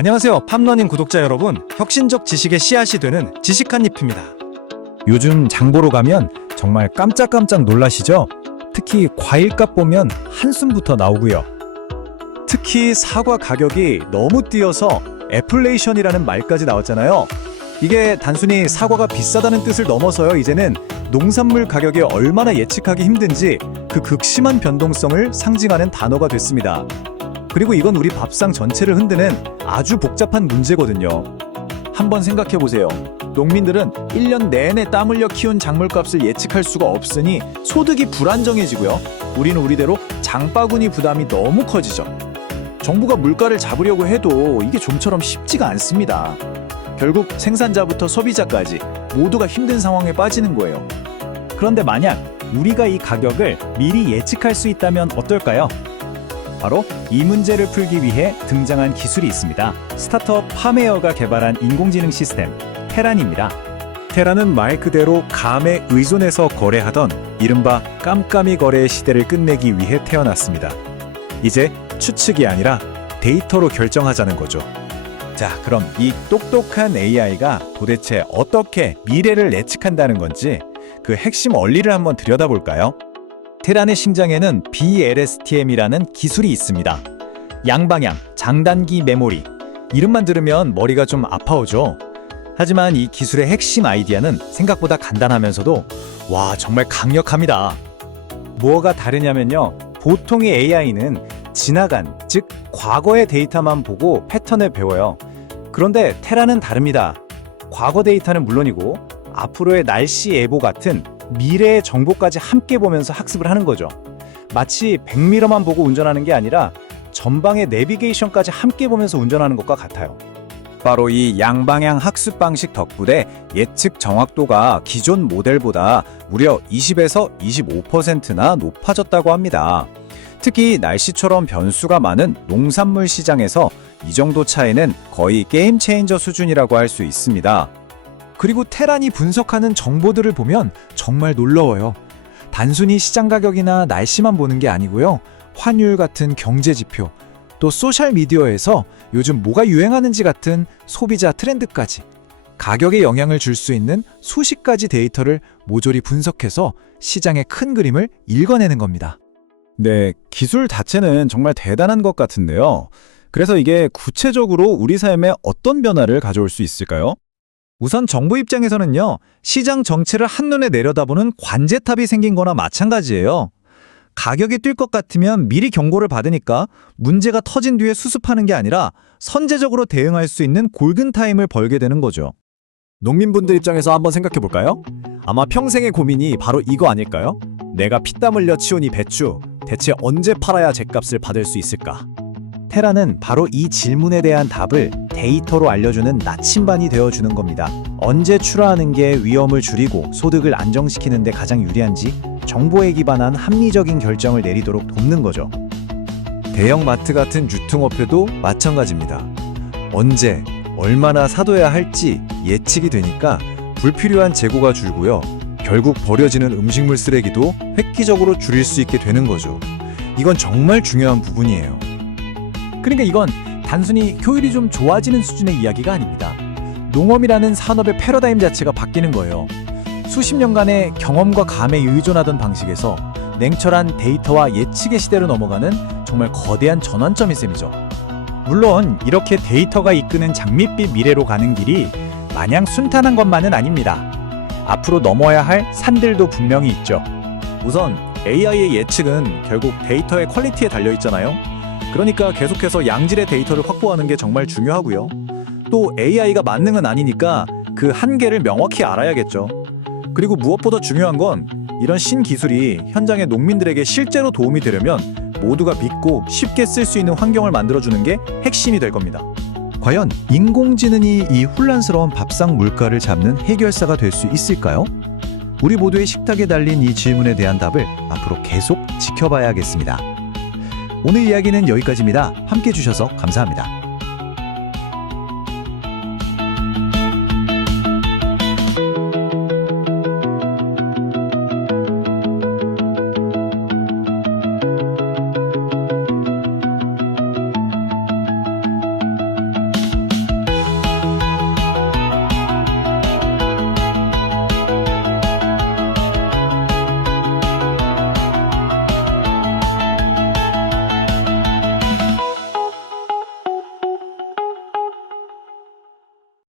안녕하세요. 팜러닝 구독자 여러분. 혁신적 지식의 씨앗이 되는 지식 한 입입니다. 요즘 장 보러 가면 정말 깜짝깜짝 놀라시죠? 특히 과일값 보면 한숨부터 나오고요. 특히 사과 가격이 너무 뛰어서 애플레이션이라는 말까지 나왔잖아요. 이게 단순히 사과가 비싸다는 뜻을 넘어서요. 이제는 농산물 가격이 얼마나 예측하기 힘든지 그 극심한 변동성을 상징하는 단어가 됐습니다. 그리고 이건 우리 밥상 전체를 흔드는 아주 복잡한 문제거든요. 한번 생각해 보세요. 농민들은 1년 내내 땀 흘려 키운 작물값을 예측할 수가 없으니 소득이 불안정해지고요. 우리는 우리대로 장바구니 부담이 너무 커지죠. 정부가 물가를 잡으려고 해도 이게 좀처럼 쉽지가 않습니다. 결국 생산자부터 소비자까지 모두가 힘든 상황에 빠지는 거예요. 그런데 만약 우리가 이 가격을 미리 예측할 수 있다면 어떨까요? 바로 이 문제를 풀기 위해 등장한 기술이 있습니다. 스타트업 파메어가 개발한 인공지능 시스템 테란입니다. 테란은 말 그대로 감에 의존해서 거래하던 이른바 깜깜이 거래의 시대를 끝내기 위해 태어났습니다. 이제 추측이 아니라 데이터로 결정하자는 거죠. 자, 그럼 이 똑똑한 AI가 도대체 어떻게 미래를 예측한다는 건지 그 핵심 원리를 한번 들여다볼까요? 테란의 심장에는 BLSTM이라는 기술이 있습니다. 양방향, 장단기 메모리. 이름만 들으면 머리가 좀 아파오죠. 하지만 이 기술의 핵심 아이디어는 생각보다 간단하면서도 와, 정말 강력합니다. 뭐가 다르냐면요. 보통의 AI는 지나간, 즉 과거의 데이터만 보고 패턴을 배워요. 그런데 테라는 다릅니다. 과거 데이터는 물론이고 앞으로의 날씨 예보 같은 미래의 정보까지 함께 보면서 학습을 하는 거죠. 마치 백미러만 보고 운전하는 게 아니라 전방의 내비게이션까지 함께 보면서 운전하는 것과 같아요. 바로 이 양방향 학습 방식 덕분에 예측 정확도가 기존 모델보다 무려 20에서 25%나 높아졌다고 합니다. 특히 날씨처럼 변수가 많은 농산물 시장에서 이 정도 차이는 거의 게임 체인저 수준이라고 할 수 있습니다. 그리고 테란이 분석하는 정보들을 보면 정말 놀라워요. 단순히 시장 가격이나 날씨만 보는 게 아니고요. 환율 같은 경제 지표, 또 소셜 미디어에서 요즘 뭐가 유행하는지 같은 소비자 트렌드까지 가격에 영향을 줄 수 있는 수십 가지 데이터를 모조리 분석해서 시장의 큰 그림을 읽어내는 겁니다. 네, 기술 자체는 정말 대단한 것 같은데요. 그래서 이게 구체적으로 우리 삶에 어떤 변화를 가져올 수 있을까요? 우선 정부 입장에서는요, 시장 정체를 한눈에 내려다보는 관제탑이 생긴 거나 마찬가지예요. 가격이 뛸 것 같으면 미리 경고를 받으니까 문제가 터진 뒤에 수습하는 게 아니라 선제적으로 대응할 수 있는 골든 타임을 벌게 되는 거죠. 농민분들 입장에서 한번 생각해 볼까요? 아마 평생의 고민이 바로 이거 아닐까요? 내가 피땀 흘려 치운 이 배추, 대체 언제 팔아야 제값을 받을 수 있을까? 테라는 바로 이 질문에 대한 답을 데이터로 알려주는 나침반이 되어주는 겁니다. 언제 출하하는 게 위험을 줄이고 소득을 안정시키는 데 가장 유리한지 정보에 기반한 합리적인 결정을 내리도록 돕는 거죠. 대형 마트 같은 유통업체도 마찬가지입니다. 언제, 얼마나 사둬야 할지 예측이 되니까 불필요한 재고가 줄고요. 결국 버려지는 음식물 쓰레기도 획기적으로 줄일 수 있게 되는 거죠. 이건 정말 중요한 부분이에요. 그러니까 이건 단순히 효율이 좀 좋아지는 수준의 이야기가 아닙니다. 농업이라는 산업의 패러다임 자체가 바뀌는 거예요. 수십 년간의 경험과 감에 의존하던 방식에서 냉철한 데이터와 예측의 시대로 넘어가는 정말 거대한 전환점이 셈이죠. 물론 이렇게 데이터가 이끄는 장밋빛 미래로 가는 길이 마냥 순탄한 것만은 아닙니다. 앞으로 넘어야 할 산들도 분명히 있죠. 우선 AI의 예측은 결국 데이터의 퀄리티에 달려 있잖아요. 그러니까 계속해서 양질의 데이터를 확보하는 게 정말 중요하고요. 또 AI가 만능은 아니니까 그 한계를 명확히 알아야겠죠. 그리고 무엇보다 중요한 건 이런 신기술이 현장의 농민들에게 실제로 도움이 되려면 모두가 믿고 쉽게 쓸 수 있는 환경을 만들어주는 게 핵심이 될 겁니다. 과연 인공지능이 이 혼란스러운 밥상 물가를 잡는 해결사가 될 수 있을까요? 우리 모두의 식탁에 달린 이 질문에 대한 답을 앞으로 계속 지켜봐야겠습니다. 오늘 이야기는 여기까지입니다. 함께 해주셔서 감사합니다.